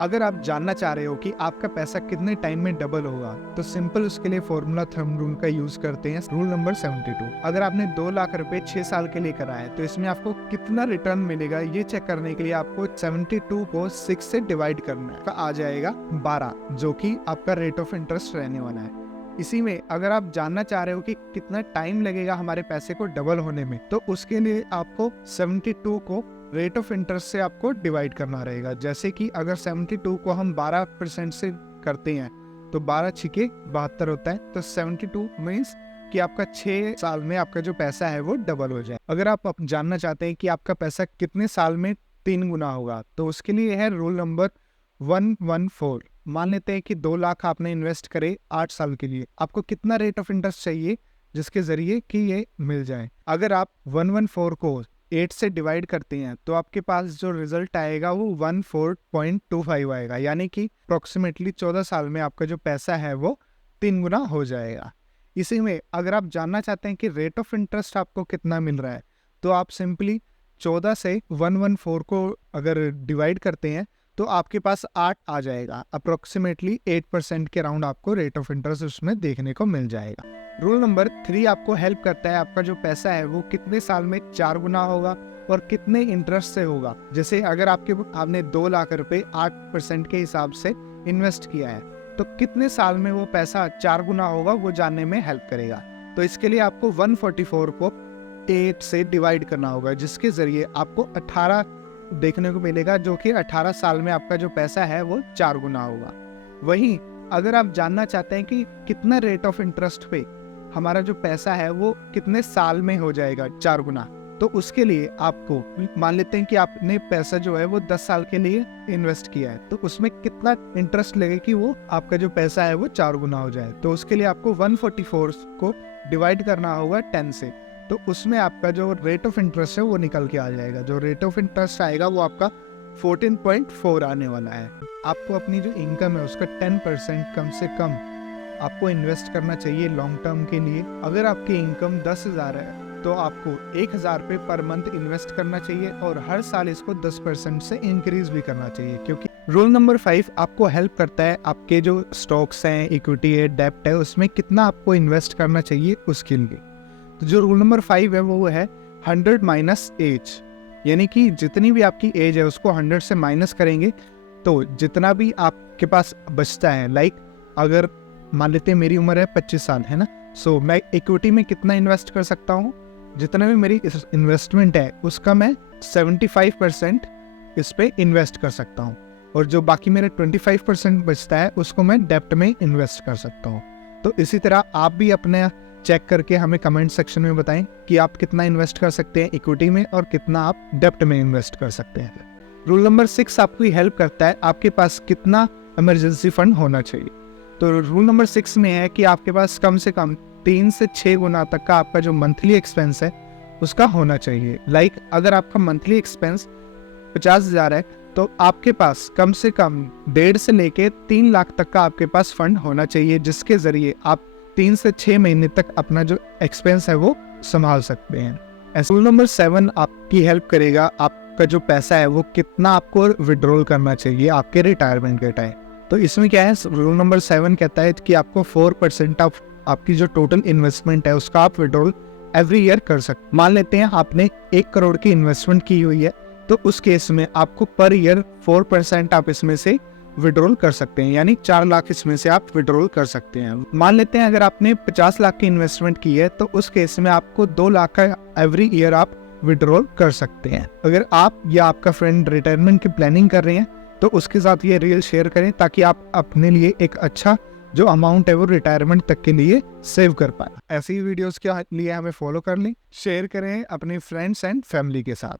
अगर आप जानना चाह रहे हो कि आपका पैसा कितने टाइम में डबल होगा, तो सिंपल उसके लिए फॉर्मूला थंब रूल का यूज करते हैं। Rule number 72। अगर आपने 2 लाख रुपए 6 साल के लिए कराया है, तो इसमें आपको कितना रिटर्न मिलेगा ये चेक करने के लिए आपको 72 को 6 से डिवाइड करना है। आ जाएगा 12, जो कि आपका रेट ऑफ इंटरेस्ट रहने वाला है। इसी में अगर आप जानना चाह रहे हो कि कितना टाइम लगेगा हमारे पैसे को डबल होने में, तो उसके लिए आपको 72 को रेट ऑफ इंटरेस्ट से आपको डिवाइड करना रहेगा। जैसे कि अगर 72 को हम 12% से करते हैं तो 12 छिके 72 होता है, तो 72 मीन्स कि आपका 6 साल में आपका जो पैसा है वो डबल हो जाए। अगर आप जानना चाहते हैं कि आपका पैसा कितने साल में 3 गुना होगा, तो उसके लिए है रूल नंबर 114। मान लेते हैं कि 2 लाख आपने इन्वेस्ट करे 8 साल के लिए, आपको कितना रेट ऑफ इंटरेस्ट चाहिए जिसके जरिए कि ये मिल जाए। अगर आप 114 को 8 से डिवाइड करते हैं तो आपके पास जो रिजल्ट आएगा वो 14.25 आएगा, यानी कि अप्रोक्सीमेटली 14 साल में आपका जो पैसा है वो 3 गुना हो जाएगा। इसी में अगर आप जानना चाहते हैं कि रेट ऑफ इंटरेस्ट आपको कितना मिल रहा है, तो आप सिंपली 14 से 114 को अगर डिवाइड करते हैं तो आपके पास 8 आ जाएगा। अप्रोक्सीमेटली 8% के अराउंड आपको रेट ऑफ इंटरेस्ट उसमें देखने को मिल जाएगा। रूल नंबर 3 आपको हेल्प करता है आपका जो पैसा है वो कितने साल में 4 गुना होगा और कितने इंटरेस्ट से होगा। जैसे अगर आपने 2 लाख रुपए 8% के हिसाब से इन्वेस्ट किया है, तो कितने साल में वो पैसा 4 गुना होगा वो जानने में हेल्प करेगा। तो इसके लिए आपको 144 को 8 से डिवाइड करना होगा, जिसके जरिए आपको 18 देखने को मिलेगा, जो कि 18 साल में आपका जो पैसा है वो 4 गुना होगा। वहीं अगर आप जानना चाहते हैं कि कितना रेट ऑफ इंटरेस्ट पे हमारा जो पैसा है वो कितने साल में हो जाएगा 4 गुना, तो उसके लिए आपको मान लेते हैं कि आपने पैसा जो है वो 10 साल के लिए इन्वेस्ट किया है, तो उसमें कितना इंटरेस्ट लगे कि वो आपका जो पैसा है वो 4 गुना हो जाए। तो उसके लिए आपको 144 को डिवाइड करना होगा 10 से, तो उसमें आपका जो रेट ऑफ इंटरेस्ट है वो निकल के आ जाएगा। जो रेट ऑफ इंटरेस्ट आएगा वो आपका 14.4 आने वाला है। आपको अपनी जो इनकम है उसका 10% कम से कम आपको इन्वेस्ट करना चाहिए लॉन्ग टर्म के लिए। अगर आपकी इनकम 10,000 है तो आपको 1,000 रुपये पर मंथ इन्वेस्ट करना चाहिए और हर साल इसको 10% से इंक्रीज भी करना चाहिए, क्योंकि रूल नंबर 5 आपको हेल्प करता है आपके जो स्टॉक्स हैं, इक्विटी है, डेब्ट है, उसमें कितना आपको इन्वेस्ट करना चाहिए उसके लिए। तो जो रूल नंबर 5 है वो है 100 माइनस एज, यानी कि जितनी भी आपकी एज है उसको 100 से माइनस करेंगे तो जितना भी आपके पास बचता है, लाइक अगर मान लेते हैं मेरी उम्र है 25 साल है ना, सो मैं इक्विटी में कितना इन्वेस्ट कर सकता हूँ, जितना भी मेरी इन्वेस्टमेंट है उसका मैं 75% इस पे इन्वेस्ट कर सकता हूँ, और जो बाकी मेरे 25% बचता है उसको मैं डेब्ट में इन्वेस्ट कर सकता हूँ। तो इसी तरह आप भी अपने चेक करके हमें कमेंट सेक्शन में बताएं कि आप कितना इन्वेस्ट कर सकते हैं इक्विटी में और कितना आप डेब्ट में इन्वेस्ट कर सकते हैं। रूल नंबर 6 आपको हेल्प करता है आपके पास कितना इमरजेंसी फंड होना चाहिए। तो रूल नंबर 6 में है कि आपके पास कम से कम 3 से 6 गुना तक का आपका जो मंथली एक्सपेंस है उसका होना चाहिए। लाइक अगर आपका मंथली एक्सपेंस 50,000 है तो आपके पास कम से कम 1.5 से लेके 3 लाख तक का आपके पास फंड होना चाहिए, जिसके जरिए आप 3 से 6 महीने तक अपना जो एक्सपेंस है वो संभाल सकते हैं। रूल नंबर 7 आपकी हेल्प करेगा आपका जो पैसा है वो कितना आपको विड्रॉल करना चाहिए आपके रिटायरमेंट के टाइम। तो इसमें क्या है, रूल नंबर 7 कहता है कि आपको 4% ऑफ आपकी जो टोटल इन्वेस्टमेंट है उसका आप विड्रॉल एवरी ईयर कर सकते। मान लेते हैं आपने 1 करोड़ की इन्वेस्टमेंट की हुई है, तो उस केस में आपको पर ईयर 4% आप इसमें से विड्रॉल कर सकते हैं, यानी 4 लाख इसमें से आप विड्रॉल कर सकते हैं। मान लेते हैं अगर आपने 50 लाख की इन्वेस्टमेंट की है तो उस केस में आपको 2 लाख का एवरी ईयर आप विड्रॉल कर सकते हैं। अगर आप या आपका फ्रेंड रिटायरमेंट की प्लानिंग कर रहे हैं तो उसके साथ ये रील शेयर करें ताकि आप अपने लिए एक अच्छा जो अमाउंट है वो रिटायरमेंट तक के लिए सेव कर पाए। ऐसी वीडियोस के लिए हमें फॉलो कर लें, शेयर करें अपने फ्रेंड्स एंड फैमिली के साथ।